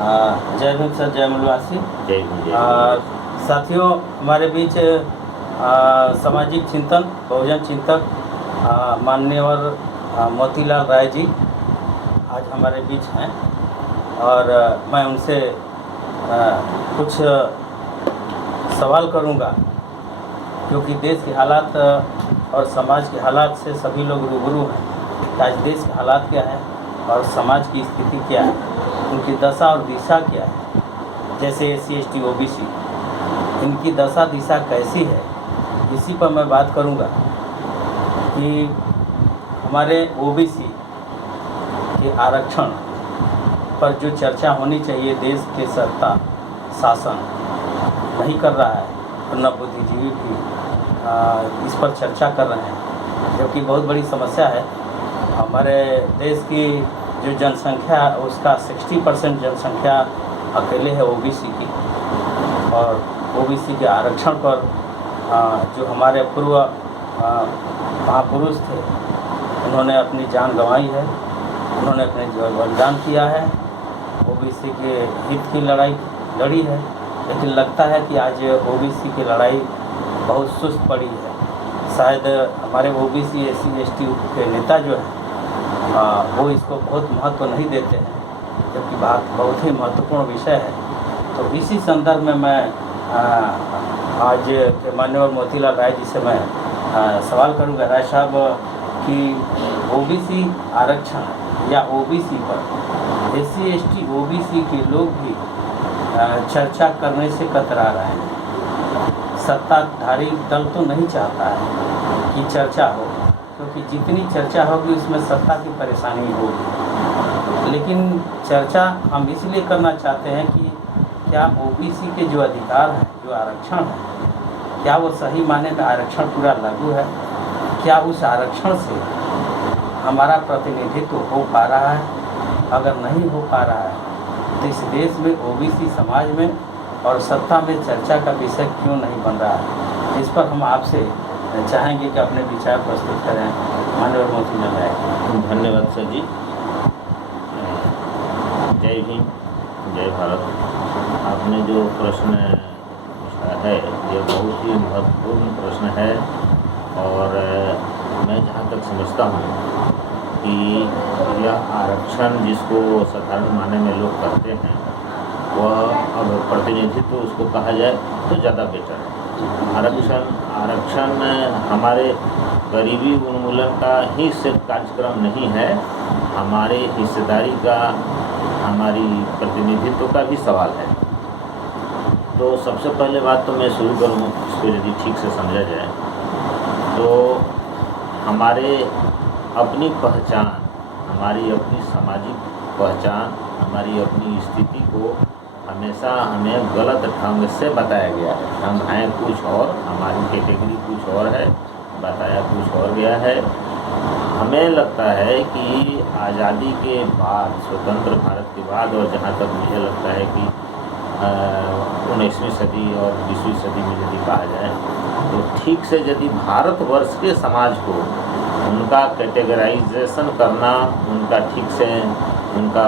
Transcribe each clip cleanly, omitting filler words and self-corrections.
जय भीम सर, जय मूलवासी। जय भीम। साथियों, हमारे बीच सामाजिक चिंतन, बहुजन चिंतक माननीय मोतीलाल राय जी आज हमारे बीच हैं और मैं उनसे कुछ सवाल करूंगा, क्योंकि देश के हालात और समाज के हालात से सभी लोग रूबरू हैं कि आज देश के हालात क्या है और समाज की स्थिति क्या है, उनकी दशा और दिशा क्या है। जैसे SC ST OBC, इनकी दशा दिशा कैसी है, इसी पर मैं बात करूंगा कि हमारे OBC के आरक्षण पर जो चर्चा होनी चाहिए, देश के सत्ता शासन नहीं कर रहा है और न बुद्धिजीवी भी इस पर चर्चा कर रहे हैं, जबकि बहुत बड़ी समस्या है। हमारे देश की जो जनसंख्या, उसका 60% जनसंख्या अकेले है OBC की, और OBC के आरक्षण पर जो हमारे पूर्व महापुरुष थे, उन्होंने अपनी जान गंवाई है, उन्होंने अपने बलिदान किया है, OBC के हित की लड़ाई लड़ी है। लेकिन लगता है कि आज OBC की लड़ाई बहुत सुस्त पड़ी है। शायद हमारे OBC SC ST के नेता जो हैं वो इसको बहुत महत्व नहीं देते हैं, जबकि बात बहुत ही महत्वपूर्ण विषय है। तो इसी संदर्भ में मैं आज के माननीय मोतीलाल राय जी से मैं सवाल करूंगा। राय साहब कि OBC आरक्षण या OBC पर SC ST OBC के लोग भी चर्चा करने से कतरा रहे हैं। सत्ताधारी दल तो नहीं चाहता है कि चर्चा हो, क्योंकि जितनी चर्चा होगी उसमें सत्ता की परेशानी होगी। लेकिन चर्चा हम इसलिए करना चाहते हैं कि क्या OBC के जो अधिकार हैं, जो आरक्षण है, क्या वो सही माने में आरक्षण पूरा लागू है? क्या उस आरक्षण से हमारा प्रतिनिधित्व हो पा रहा है? अगर नहीं हो पा रहा है तो इस देश में OBC समाज में और सत्ता में चर्चा का विषय क्यों नहीं बन रहा है? इस पर हम आपसे चाहेंगे कि अपने विचार प्रस्तुत करें। माननीय मोतीलाल राय। धन्यवाद सर जी। जय भीम, जय भारत। आपने जो प्रश्न पूछा है ये बहुत ही महत्वपूर्ण प्रश्न है, और मैं जहाँ तक समझता हूँ कि यह आरक्षण जिसको साधारण माने में लोग करते हैं, वह अब प्रतिनिधित्व उसको कहा जाए तो ज़्यादा बेटर है। आरक्षण हमारे गरीबी उन्मूलन का ही सिर्फ कार्यक्रम नहीं है, हमारे हिस्सेदारी का, हमारी प्रतिनिधित्व का भी सवाल है। तो सबसे पहले बात तो मैं शुरू करूँ, इसको यदि ठीक से समझा जाए तो हमारे अपनी पहचान, हमारी अपनी सामाजिक पहचान, हमारी अपनी स्थिति को हमेशा हमें गलत ढंग से बताया गया है। हम हैं कुछ और, हमारी कैटेगरी कुछ और है, बताया कुछ और गया है। हमें लगता है कि आज़ादी के बाद, स्वतंत्र भारत के बाद, और जहाँ तक मुझे लगता है कि 19वीं सदी और 20वीं सदी में यदि कहा जाए तो ठीक से यदि भारतवर्ष के समाज को उनका कैटेगराइजेशन करना, उनका ठीक से उनका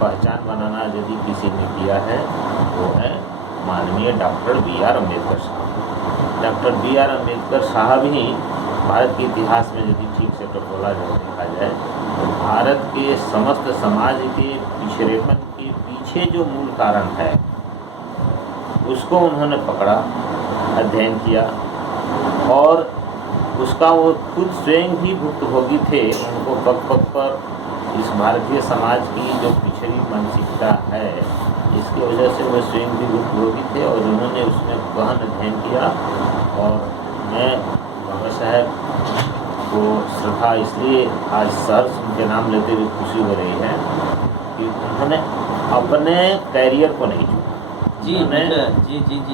पहचान बनाना यदि किसी ने किया है, वो है माननीय डॉक्टर BR अम्बेडकर साहब। डॉक्टर BR अम्बेडकर साहब ही भारत के इतिहास में यदि ठीक से टटोला जाए, देखा जाए तो भारत के समस्त समाज के पिछड़ेपन के पीछे जो मूल कारण है उसको उन्होंने पकड़ा, अध्ययन किया, और उसका वो खुद स्वयं भी भुक्तभोगी थे। उनको पग पग पर इस भारतीय समाज की जो पिछड़ी मानसिकता है, इसकी वजह से वो स्वयं भी भुक्तभोगी थे, और उन्होंने उसमें गहन अध्ययन किया। और मैं बाबा साहब को श्रद्धा इसलिए आज सहर्ष उनके नाम लेते हुए खुशी हो रही है कि उन्होंने अपने कैरियर को नहीं छोड़ा। जी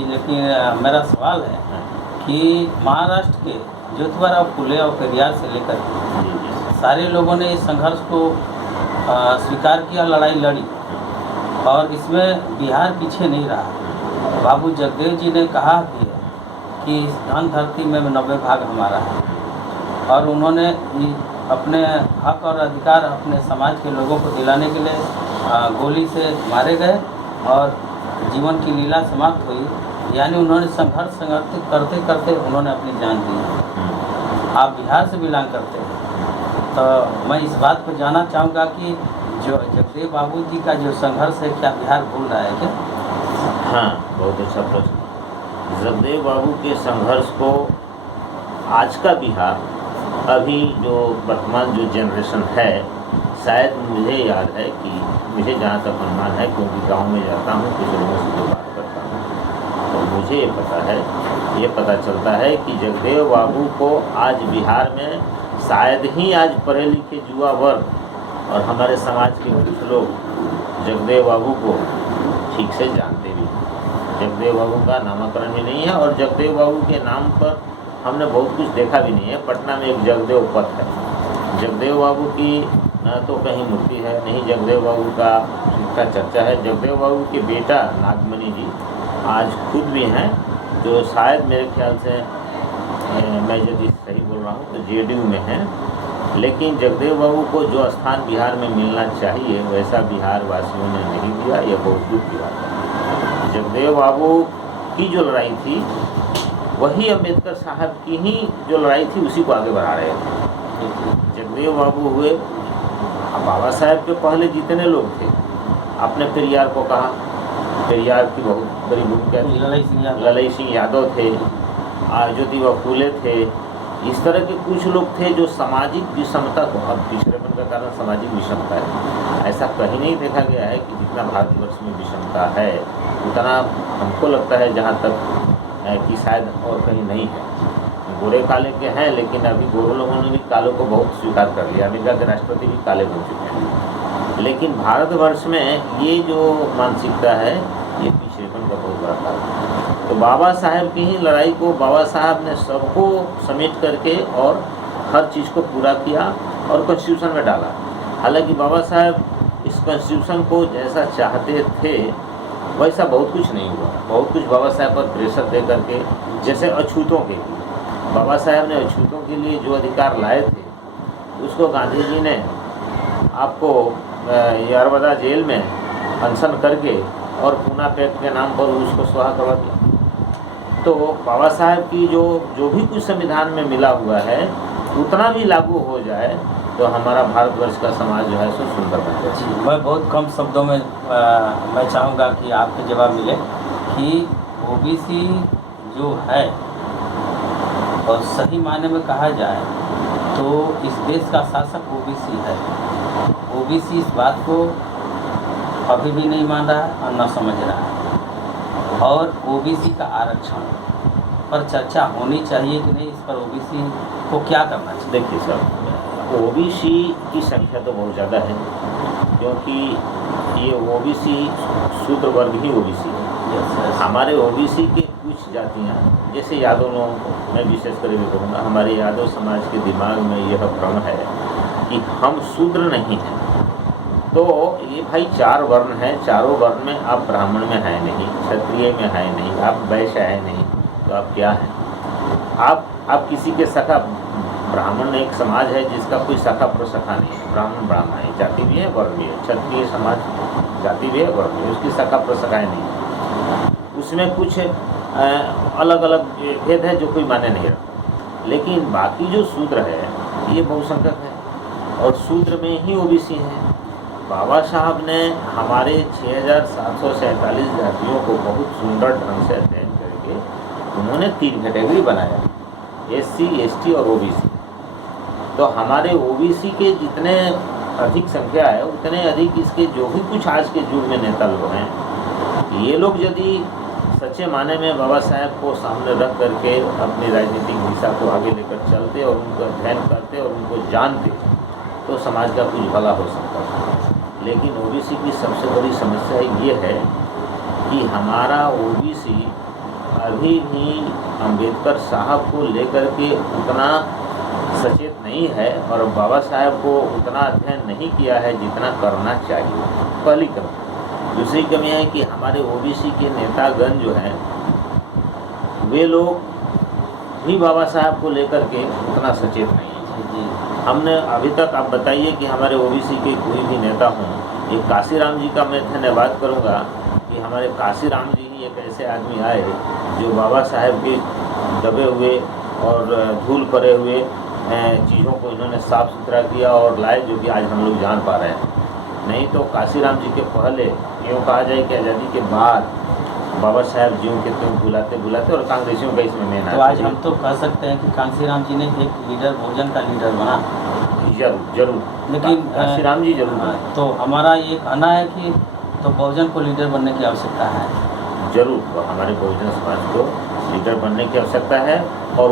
लेकिन मेरा सवाल है कि महाराष्ट्र के ज्योतिबा फुले और पेरियार से लेकर सारे लोगों ने इस संघर्ष को स्वीकार किया, लड़ाई लड़ी, और इसमें बिहार पीछे नहीं रहा। बाबू जगदेव जी ने कहा भी है कि इस धन धरती में 90 भाग हमारा है, और उन्होंने अपने हक और अधिकार अपने समाज के लोगों को दिलाने के लिए गोली से मारे गए और जीवन की लीला समाप्त हुई। यानी उन्होंने संघर्ष करते करते उन्होंने अपनी जान दी। आप बिहार से बिलोंग करते हैं, तो मैं इस बात को जानना चाहूँगा कि जो जगदेव बाबू जी का जो संघर्ष है, क्या बिहार भूल रहा है क्या? हाँ, बहुत अच्छा प्रश्न। जगदेव बाबू के संघर्ष को आज का बिहार, अभी जो वर्तमान जो जनरेशन है, शायद मुझे याद है कि मुझे जहाँ तक अनुमान है, क्योंकि गांव में जाता हूँ, कुछ लोगों से जो बात करता हूँ, तो मुझे ये पता चलता है कि जगदेव बाबू को आज बिहार में शायद ही आज पढ़े लिखे युवा वर्ग और हमारे समाज के कुछ लोग जगदेव बाबू को ठीक से जानते भी हैं। जगदेव बाबू का नामकरण भी नहीं है और जगदेव बाबू के नाम पर हमने बहुत कुछ देखा भी नहीं है। पटना में एक जगदेव पथ है, जगदेव बाबू की न तो कहीं मूर्ति है, नहीं जगदेव बाबू का चर्चा है। जगदेव बाबू के बेटा नागमणि जी आज खुद भी हैं, जो शायद मेरे ख्याल से मैं यदि सही बोल रहा हूँ तो जेडीयू में हैं। लेकिन जगदेव बाबू को जो स्थान बिहार में मिलना चाहिए वैसा बिहार वासियों ने नहीं दिया। यह बहुत दुख की बात है। जगदेव बाबू की जो लड़ाई थी वही अम्बेडकर साहब की ही जो लड़ाई थी उसी को आगे बढ़ा रहे थे। जगदेव बाबू हुए, बाबा साहब के पहले जितने लोग थे, आपने पेरियार को कहा, पेरियार की बहुत बड़ी भूमिका थी। ललई सिंह यादव थे, ज्योतिबा फूले थे। इस तरह के कुछ लोग थे जो सामाजिक विषमता को, अब पिछड़ेपन का कारण सामाजिक विषमता है, ऐसा कहीं नहीं देखा गया है कि जितना भारतवर्ष में विषमता है उतना हमको लगता है जहाँ तक कि शायद और कहीं नहीं है। गोरे काले के हैं, लेकिन अभी गोरे लोगों ने भी कालों को बहुत स्वीकार कर लिया। अमेरिका के राष्ट्रपति भी काले बन चुके हैं। लेकिन भारतवर्ष में ये जो मानसिकता है ये पिछड़ेपन का बहुत बड़ा कारण है। तो बाबा साहब की ही लड़ाई को बाबा साहब ने सबको समेट करके और हर चीज़ को पूरा किया और कॉन्स्टिट्यूशन में डाला। हालांकि बाबा साहब इस कॉन्स्टिट्यूशन को जैसा चाहते थे वैसा बहुत कुछ नहीं हुआ। बहुत कुछ बाबा साहब पर प्रेशर दे करके, जैसे अछूतों के लिए, बाबा साहब ने अछूतों के लिए जो अधिकार लाए थे उसको गांधी जी ने आपको यरवदा जेल में अनशन करके और पूना पैक्ट के नाम पर उसको स्वाहा करवा दिया। तो बाबा साहब की जो भी कुछ संविधान में मिला हुआ है उतना भी लागू हो जाए तो हमारा भारतवर्ष का समाज जो है सो सुंदर बन जाए। जी, मैं बहुत कम शब्दों में मैं चाहूँगा कि आपके जवाब मिले कि ओबीसी जो है और सही मायने में कहा जाए तो इस देश का शासक ओबीसी है। ओबीसी इस बात को अभी भी नहीं मान रहा है और न समझ रहा है। और ओबीसी का आरक्षण पर चर्चा होनी चाहिए कि नहीं, इस पर ओबीसी को क्या करना चाहिए? देखिए सर, ओबीसी की संख्या तो बहुत ज़्यादा है, क्योंकि ये ओबीसी शूद्र वर्ग ही ओबीसी है। हमारे ओबीसी के कुछ जातियाँ, जैसे यादव लोगों को मैं विशेष कर भी कहूँगा, हमारे यादव समाज के दिमाग में यह भ्रम है कि हम शूद्र नहीं हैं। तो ये भाई 4 वर्ण हैं, चारों वर्ण में आप ब्राह्मण में है नहीं, क्षत्रिय में है नहीं, आप वैश्य है नहीं, तो आप क्या हैं? आप किसी के सखा, ब्राह्मण एक समाज है जिसका कोई सखा प्रसखा नहीं है। ब्राह्मण है, जाति भी है वर्ण भी है। क्षत्रिय समाज जाति भी है वर्ण भी है, उसकी सखा प्रसखाएँ नहीं है। उसमें कुछ अलग अलग भेद है जो कोई माने नहीं रखता। लेकिन बाकी जो शूद्र है ये बहुसंख्यक है और शूद्र में ही ओबीसी हैं। बाबा साहब ने हमारे 6747 जातियों को बहुत सुंदर ढंग से अध्ययन करके उन्होंने 3 कैटेगरी बनाया, एससी, एसटी और ओबीसी। तो हमारे ओबीसी के जितने अधिक संख्या है उतने अधिक इसके जो भी कुछ आज के युग में नेता लोग हैं, ये लोग यदि सच्चे माने में बाबा साहब को सामने रख करके अपनी राजनीतिक दिशा को आगे लेकर चलते और उनको अध्ययन करते और उनको जानते तो समाज का कुछ भला हो सकता है। लेकिन ओबीसी की सबसे बड़ी समस्या ये है कि हमारा ओबीसी अभी भी अंबेडकर साहब को लेकर के उतना सचेत नहीं है और बाबा साहब को उतना अध्ययन नहीं किया है जितना करना चाहिए। पहली कमी। दूसरी कमी है कि हमारे ओबीसी के नेतागण जो हैं वे लोग भी बाबा साहब को लेकर के उतना सचेत नहीं है। हमने अभी तक, आप बताइए कि हमारे ओबीसी के कोई भी नेता हों, एक काशीराम जी का मैं धन्यवाद करूंगा कि हमारे काशीराम जी ही एक ऐसे आदमी आए जो बाबा साहेब के दबे हुए और धूल पड़े हुए चीज़ों को इन्होंने साफ़ सुथरा किया और लाए, जो कि आज हम लोग जान पा रहे हैं। नहीं तो काशीराम जी के पहले यूँ कहा जाए कि आज़ादी के बाद बाबा साहेब जी के तो बुलाते बुलाते और कांग्रेसियों का इसमें मेन तो आज हम तो कह सकते हैं कि कांसीराम जी ने एक लीडर, बहुजन का लीडर बना। जरूर जरूर, लेकिन काशीराम जी जरूर हाँ, बने। तो हमारा ये कहना है कि तो बहुजन को लीडर बनने की आवश्यकता है। जरूर, हमारे बहुजन समाज को लीडर बनने की आवश्यकता है। और